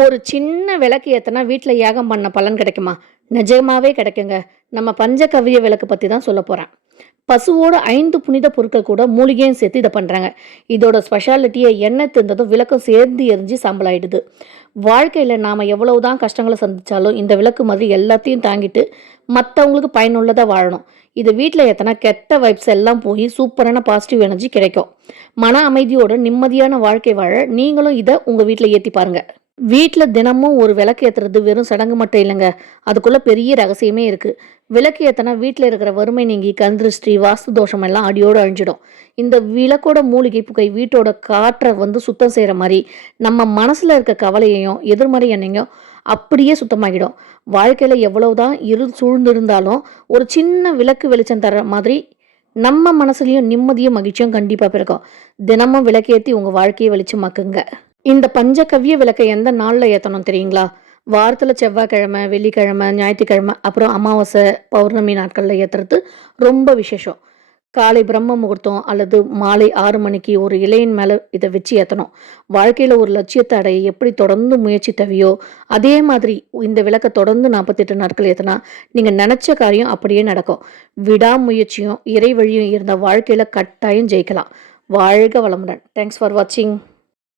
ஒரு சின்ன விளக்கு ஏத்துனா வீட்ல யாகம் பண்ண பலன் கிடைக்குமா? நிஜமாவே கிடைக்குங்க. நம்ம பஞ்சகவ்ய விளக்கு பத்தி தான் சொல்லப் போறேன். பசுவோட 5 புனித பொருட்கள் கூட மூலிகையும் சேர்த்து இத பண்றாங்க. இதோட ஸ்பெஷாலிட்டியே எண்ணெய் தீர்ந்ததும் விளக்கும் சேர்ந்து எரிஞ்சு சாம்பலாயிடுது. வாழ்க்கையில நாம எவ்வளவுதான் கஷ்டங்கள சந்திச்சாலும் இந்த விளக்கு மாதிரி எல்லாத்தையும் தாங்கிட்டு மத்தவங்களுக்கு பயனுள்ளதா வாழணும். இது வீட்ல ஏத்துனா கெட்ட வைப்ஸ் எல்லாம் போய் சூப்பரான பாசிட்டிவ் எனர்ஜி கிடைக்கும். மன அமைதியோட நிம்மதியான வாழ்க்கை வாழ நீங்களும் இத உங்க வீட்ல ஏத்தி பாருங்க. வீட்ல தினமும் ஒரு விளக்கு ஏத்துறது வெறும் சடங்கு மட்டும் இல்லைங்க. அதுக்குள்ள பெரிய ரகசியமே இருக்கு. விளக்கு ஏத்துனா வீட்ல இருக்கிற வறுமை நீங்கி கண் திருஷ்டி, வாஸ்து தோஷம் எல்லாம் அடியோட அழிஞ்சிடும். இந்த விளக்கோட மூலிகை புகை வீட்டோட காற்றை சுத்தம் செய்யற மாரி, நம்ம மனசுல இருக்க கவலையையும், எதிர்மறை எண்ணெயும் அப்படியே சுத்தமாகிடும். வாழ்க்கையில எவ்வளவுதான் இருள் சூழ்ந்திருந்தாலும், ஒரு சின்ன விளக்கு வெளிச்சம் தர மாதிரி நம்ம மனசுலயும் நிம்மதியும், மகிழ்ச்சியும் கண்டிப்பா பிறக்கும். தினமும் விளக்கேத்தி உங்க வாழ்க்கையை வெளிச்சமாக்குங்க. இந்த பஞ்சகவ்ய விளக்க எந்த நாள்ல ஏத்தணும் தெரியுங்களா? வாரத்துல செவ்வாய்க்கிழமை, வெள்ளிக்கிழமை, ஞாயிற்றுக்கிழமை, அப்புறம் அமாவாசை, பௌர்ணமி நாட்கள்ல ஏத்துறது ரொம்ப விசேஷம். காலை பிரம்ம முகூர்த்தம் அல்லது மாலை 6 மணிக்கு ஒரு இலையின் மேல இத வச்சு ஏத்தணும். வாழ்க்கையில ஒரு லட்சியத்த அடைய எப்படி தொடர்ந்து முயற்சி தேவையோ, அதே மாதிரி இந்த விளக்க தொடர்ந்து 48 நாட்கள் ஏத்துனா, நீங்க நெனச்ச காரியம் அப்படியே நடக்கும். விடாமுயற்சியும், இறை வழியும் இருந்தா வாழ்க்கையில கட்டாயம் ஜெயிக்கலாம். வாழ்க வளமுடன். தேங்க்ஸ் ஃபார் வாட்சிங்.